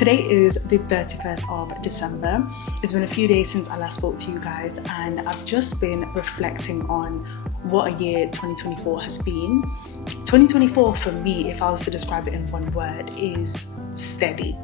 Today is the 31st of December. It's been a few days since I last spoke to you guys, and I've just been reflecting on what a year 2024 has been. 2024 for me, if I was to describe it in one word, is steady.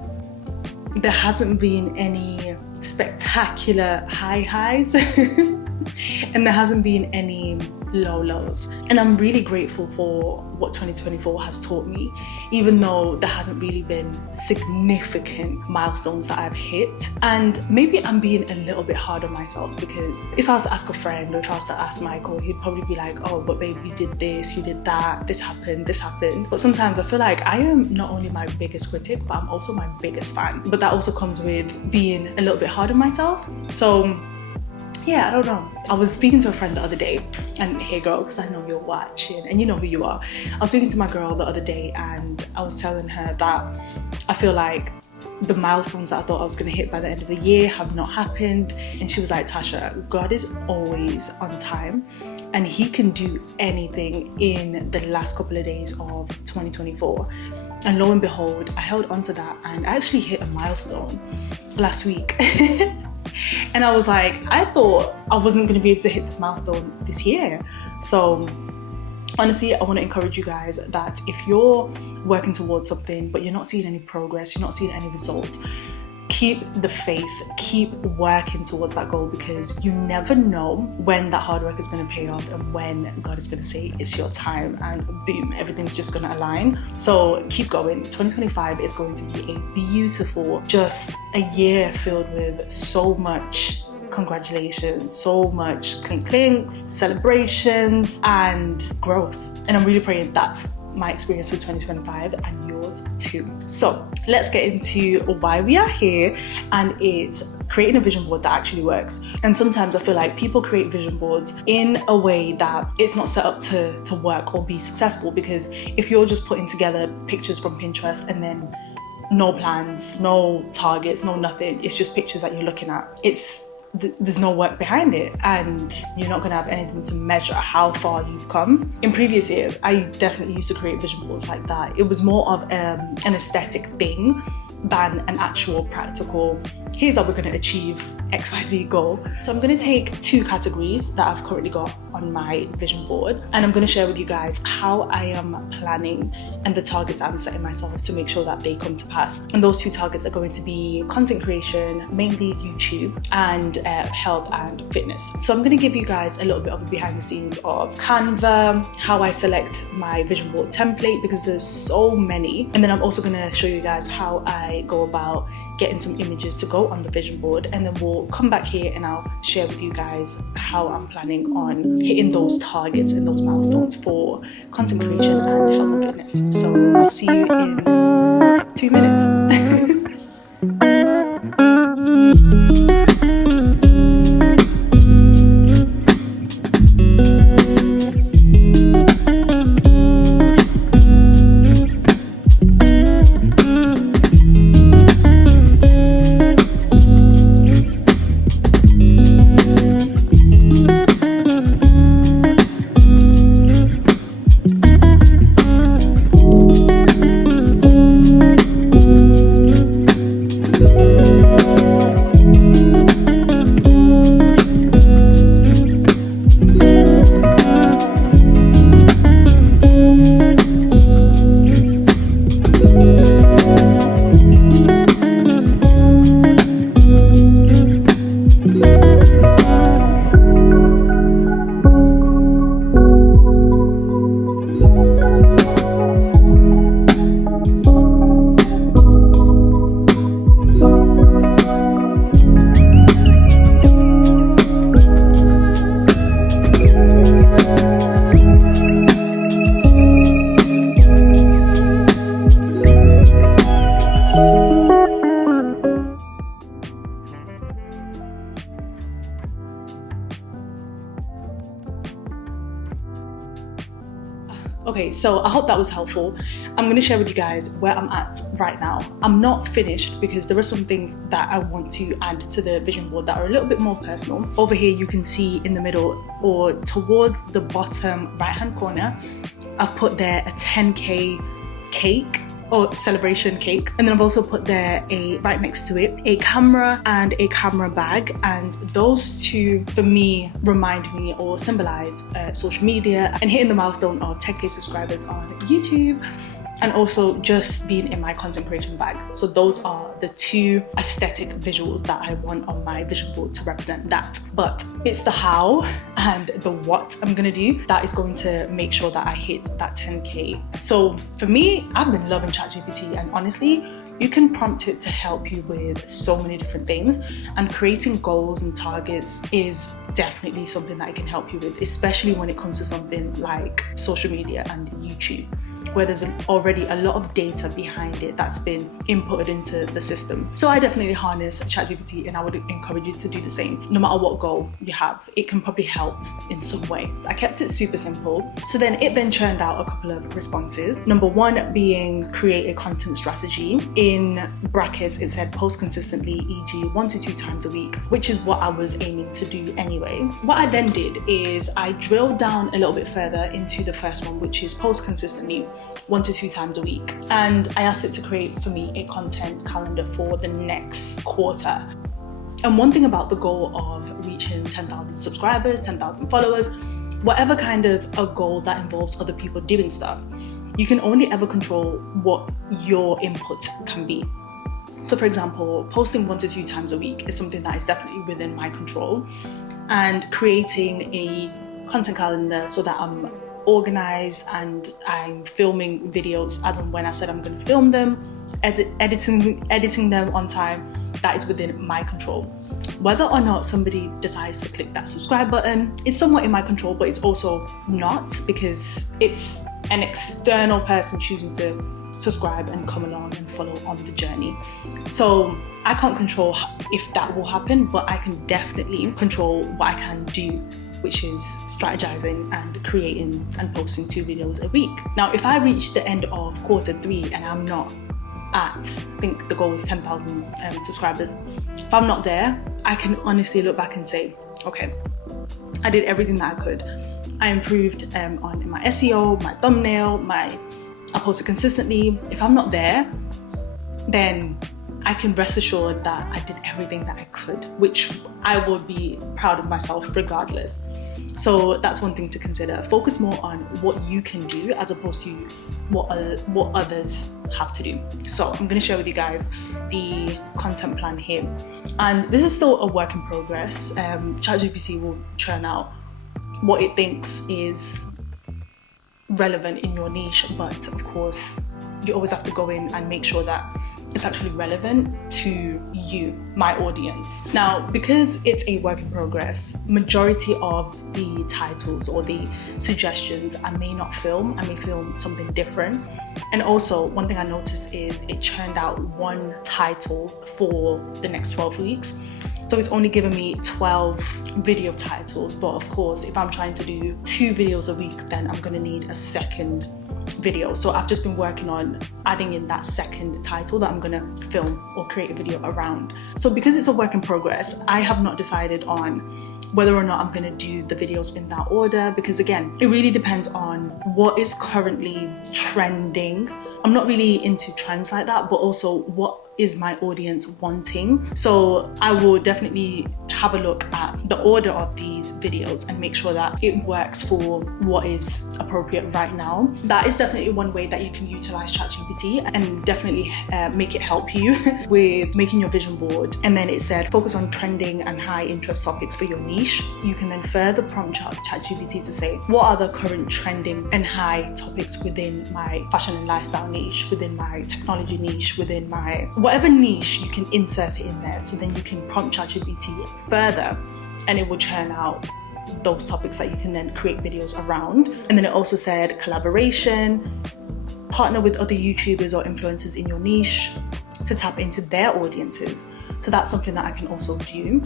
There hasn't been any spectacular highs and there hasn't been any lows, and I'm really grateful for what 2024 has taught me, even though there hasn't really been significant milestones that I've hit. And maybe I'm being a little bit hard on myself, because if I was to ask a friend or if I was to ask Michael, he'd probably be like, oh, but babe, you did this, you did that, this happened. But sometimes I feel like I am not only my biggest critic, but I'm also my biggest fan. But that also comes with being a little bit hard on myself. So yeah, I don't know. I was speaking to a friend the other day, and hey girl, because I know you're watching and you know who you are. I was speaking to my girl the other day, and I was telling her that I feel like the milestones that I thought I was going to hit by the end of the year have not happened. And she was like, Tasha, God is always on time, and he can do anything in the last couple of days of 2024. And lo and behold, I held on to that, and I actually hit a milestone last week. And I was like, I thought I wasn't going to be able to hit this milestone this year. So honestly, I want to encourage you guys that if you're working towards something but you're not seeing any progress, you're not seeing any results, keep the faith, keep working towards that goal, because you never know when that hard work is going to pay off and when God is going to say it's your time, and boom, everything's just going to align. So keep going. 2025 is going to be a beautiful, just a year filled with so much congratulations, so much clinks, celebrations, and growth. And I'm really praying that's my experience with 2025 and yours too. So let's get into why we are here, and it's creating a vision board that actually works. And sometimes I feel like people create vision boards in a way that it's not set up to work or be successful, because if you're just putting together pictures from Pinterest and then no plans, no targets, no nothing, it's just pictures that you're looking at, there's no work behind it, and you're not going to have anything to measure how far you've come. In previous years, I definitely used to create vision boards like that. It was more of an aesthetic thing than an actual practical, here's how we're going to achieve XYZ goal. So I'm going to take two categories that I've currently got on my vision board, and I'm going to share with you guys how I am planning and the targets I'm setting myself to make sure that they come to pass. And those two targets are going to be content creation, mainly YouTube, and health and fitness. So I'm going to give you guys a little bit of a behind the scenes of Canva, how I select my vision board template, because there's so many. And then I'm also going to show you guys how I go about getting some images to go on the vision board, and then we'll come back here and I'll share with you guys how I'm planning on hitting those targets and those milestones for content creation and health and fitness. So I'll see you in 2 minutes. Okay, so I hope that was helpful. I'm going to share with you guys where I'm at right now. I'm not finished because there are some things that I want to add to the vision board that are a little bit more personal. Over here you can see in the middle, or towards the bottom right hand corner, I've put there a 10k cake or celebration cake. And then I've also put there right next to it, a camera and a camera bag. And those two for me remind me or symbolize social media and hitting the milestone of 10K subscribers on YouTube, and also just being in my content creation bag. So those are the two aesthetic visuals that I want on my vision board to represent that. But it's the how and the what I'm gonna do that is going to make sure that I hit that 10K. So for me, I've been loving ChatGPT, and honestly, you can prompt it to help you with so many different things, and creating goals and targets is definitely something that it can help you with, especially when it comes to something like social media and YouTube, where there's already a lot of data behind it that's been inputted into the system. So I definitely harness ChatGPT, and I would encourage you to do the same. No matter what goal you have, it can probably help in some way. I kept it super simple. So then it churned out a couple of responses. Number one being create a content strategy. In brackets, it said post consistently, e.g. 1 to 2 times a week, which is what I was aiming to do anyway. What I then did is I drilled down a little bit further into the first one, which is post consistently 1 to 2 times a week. And I asked it to create for me a content calendar for the next quarter. And one thing about the goal of reaching 10,000 subscribers, 10,000 followers, whatever kind of a goal that involves other people doing stuff, you can only ever control what your input can be. So for example, posting 1 to 2 times a week is something that is definitely within my control, and creating a content calendar so that I'm organized and I'm filming videos as and when I said I'm going to film them, editing them on time, that is within my control. Whether or not somebody decides to click that subscribe button is somewhat in my control, but it's also not, because it's an external person choosing to subscribe and come along and follow on the journey. So I can't control if that will happen, but I can definitely control what I can do, which is strategizing and creating and posting 2 videos a week. Now, if I reach the end of quarter 3 and I'm not at, I think the goal is 10,000 subscribers, if I'm not there, I can honestly look back and say, okay, I did everything that I could. I improved on my SEO, my thumbnail, I posted consistently. If I'm not there, then I can rest assured that I did everything that I could, which I would be proud of myself regardless. So that's one thing to consider. Focus more on what you can do as opposed to what others have to do. So I'm going to share with you guys the content plan here. And this is still a work in progress. ChatGPT will churn out what it thinks is relevant in your niche, but of course you always have to go in and make sure that it's actually relevant to you, my audience. Now, because it's a work in progress, majority of the titles or the suggestions I may not film. I may film something different. And also, one thing I noticed is it churned out one title for the next 12 weeks. So it's only given me 12 video titles, but of course, if I'm trying to do 2 videos a week, then I'm gonna need a second video. So I've just been working on adding in that second title that I'm gonna film or create a video around. So because it's a work in progress, I have not decided on whether or not I'm gonna do the videos in that order, because again, it really depends on what is currently trending. I'm not really into trends like that, but also what is my audience wanting. So I will definitely have a look at the order of these videos and make sure that it works for what is appropriate right now. That is definitely one way that you can utilize ChatGPT and definitely make it help you with making your vision board. And then it said focus on trending and high interest topics for your niche. You can then further prompt ChatGPT to say, what are the current trending and high topics within my fashion and lifestyle niche, within my technology niche, within my whatever niche, you can insert it in there. So then you can prompt ChatGPT further and it will churn out those topics that you can then create videos around. And then it also said collaboration, partner with other YouTubers or influencers in your niche to tap into their audiences. So that's something that I can also do.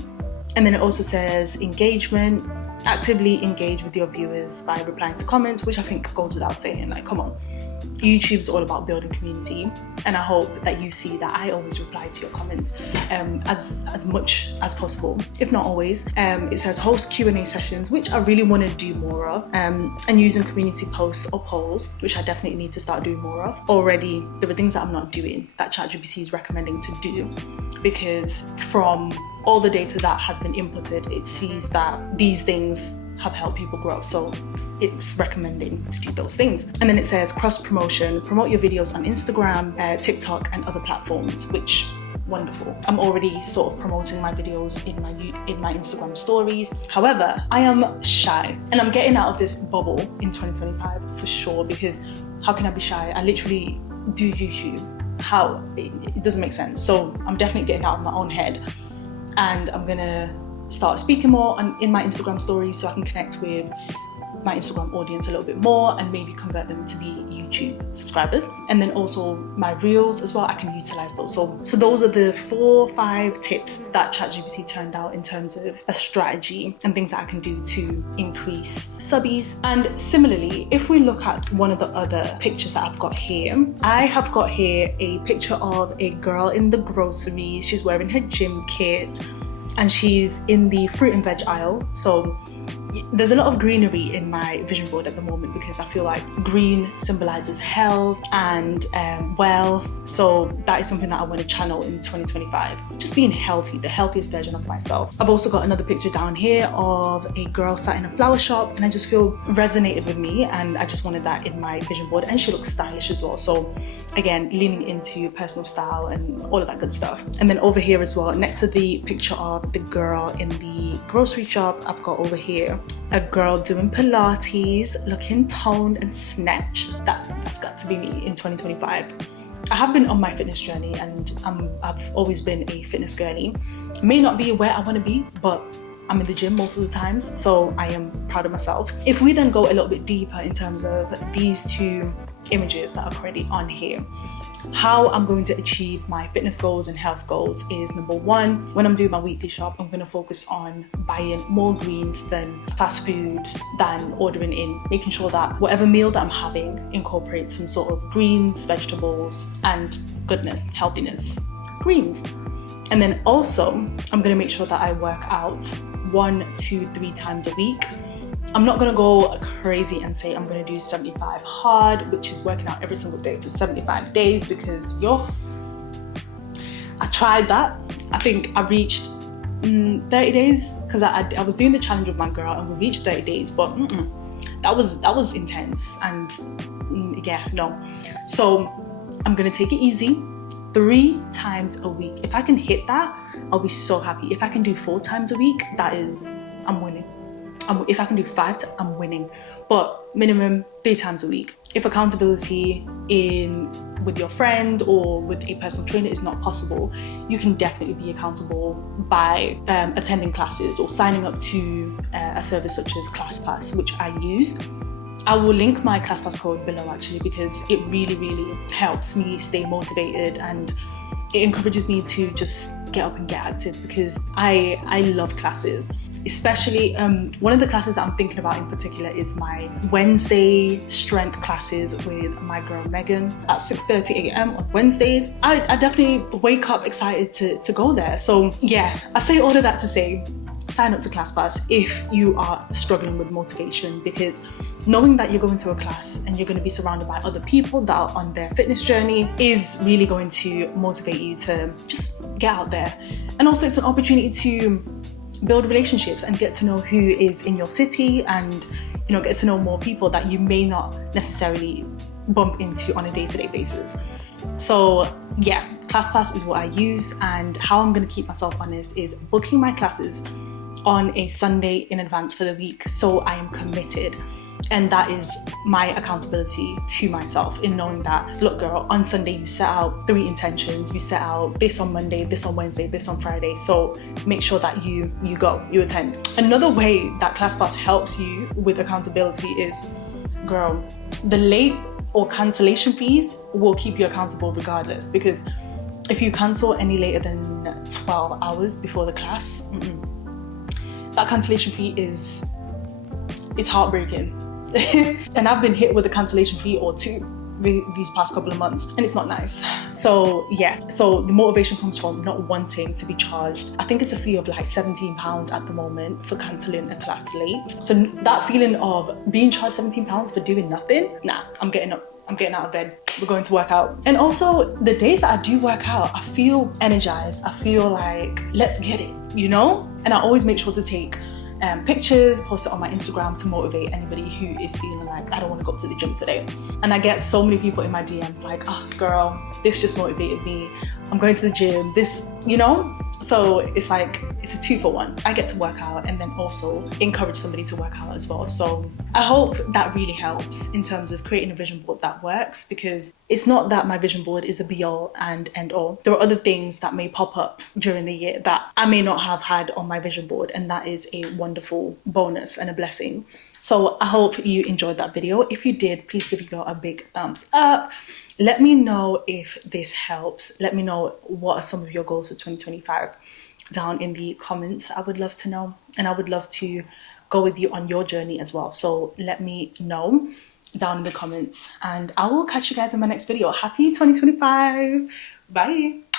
And then it also says engagement, actively engage with your viewers by replying to comments, which I think goes without saying, like, come on. YouTube's all about building community, and I hope that you see that I always reply to your comments as much as possible, if not always. It says host Q&A sessions, which I really want to do more of, and using community posts or polls, which I definitely need to start doing more of. Already there are things that I'm not doing that ChatGPT is recommending to do, because from all the data that has been inputted, it sees that these things have helped people grow, so it's recommending to do those things. And then it says cross promotion, promote your videos on Instagram, TikTok and other platforms, which wonderful. I'm already sort of promoting my videos in my Instagram stories. However, I am shy, and I'm getting out of this bubble in 2025 for sure, because how can I be shy? I literally do YouTube. How? It doesn't make sense. So I'm definitely getting out of my own head, and I'm gonna start speaking more in my Instagram stories so I can connect with my Instagram audience a little bit more and maybe convert them to be YouTube subscribers. And then also my reels as well, I can utilize those. So those are the 4-5 tips that ChatGPT turned out in terms of a strategy and things that I can do to increase subbies. And similarly, if we look at one of the other pictures that I've got here, I have got here a picture of a girl in the grocery. She's wearing her gym kit and she's in the fruit and veg aisle. So there's a lot of greenery in my vision board at the moment, because I feel like green symbolizes health and wealth. So that is something that I want to channel in 2025. Just being healthy, the healthiest version of myself. I've also got another picture down here of a girl sat in a flower shop, and I just feel resonated with me, and I just wanted that in my vision board. And she looks stylish as well. So again, leaning into personal style and all of that good stuff. And then over here as well, next to the picture of the girl in the grocery shop, I've got over here a girl doing Pilates, looking toned and snatched. That's got to be me in 2025. I have been on my fitness journey, and I've always been a fitness girly. May not be where I want to be, but I'm in the gym most of the times, so I am proud of myself. If we then go a little bit deeper in terms of these two images that are currently on here, how I'm going to achieve my fitness goals and health goals is, number one, when I'm doing my weekly shop, I'm going to focus on buying more greens than fast food, than ordering in, making sure that whatever meal that I'm having incorporates some sort of greens, vegetables, and goodness, healthiness, greens. And then also, I'm going to make sure that I work out 1 to 3 times a week. I'm not gonna go crazy and say I'm gonna do 75 hard, which is working out every single day for 75 days, because I tried that. I think I reached 30 days, because I was doing the challenge with my girl and we reached 30 days, but that was intense, and yeah, no. So I'm gonna take it easy, 3 times a week. If I can hit that, I'll be so happy. If I can do 4 times a week, I'm winning. If I can do 5, I'm winning. But minimum 3 times a week. If accountability with your friend or with a personal trainer is not possible, you can definitely be accountable by attending classes or signing up to a service such as ClassPass, which I use. I will link my ClassPass code below actually, because it really, really helps me stay motivated, and it encourages me to just get up and get active, because I love classes. Especially one of the classes that I'm thinking about in particular is my Wednesday strength classes with my girl Megan at 6:30 a.m. on Wednesdays. I definitely wake up excited to go there. So yeah, I say all of that to say, sign up to ClassPass if you are struggling with motivation, because knowing that you're going to a class and you're going to be surrounded by other people that are on their fitness journey is really going to motivate you to just get out there. And also it's an opportunity to build relationships and get to know who is in your city, and get to know more people that you may not necessarily bump into on a day-to-day basis. So yeah, ClassPass is what I use, and how I'm going to keep myself honest is booking my classes on a Sunday in advance for the week, so I am committed. And that is my accountability to myself, in knowing that, look girl, on Sunday you set out 3 intentions, you set out this on Monday, this on Wednesday, this on Friday, so make sure that you attend. Another way that ClassPass helps you with accountability is, girl, the late or cancellation fees will keep you accountable regardless, because if you cancel any later than 12 hours before the class, that cancellation fee it's heartbreaking. And I've been hit with a cancellation fee or 2 these past couple of months, and it's not nice. So yeah, so the motivation comes from not wanting to be charged. I think it's a fee of like £17 at the moment for cancelling a class late. So that feeling of being charged £17 for doing nothing, nah, I'm getting up. I'm getting out of bed, we're going to work out. And also the days that I do work out, I feel energized. I feel like, let's get it, you know? And I always make sure to take pictures, post it on my Instagram to motivate anybody who is feeling like, I don't want to go to the gym today. And I get so many people in my DMs like, oh girl, this just motivated me. I'm going to the gym, this, you know? So it's like, it's a 2-for-1. I get to work out and then also encourage somebody to work out as well. So I hope that really helps in terms of creating a vision board that works, because it's not that my vision board is the be all and end all. There are other things that may pop up during the year that I may not have had on my vision board, and that is a wonderful bonus and a blessing. So I hope you enjoyed that video. If you did, please give it a big thumbs up. Let me know if this helps. Let me know what are some of your goals for 2025 down in the comments. I would love to know, and I would love to go with you on your journey as well. So let me know down in the comments, and I will catch you guys in my next video. Happy 2025. Bye.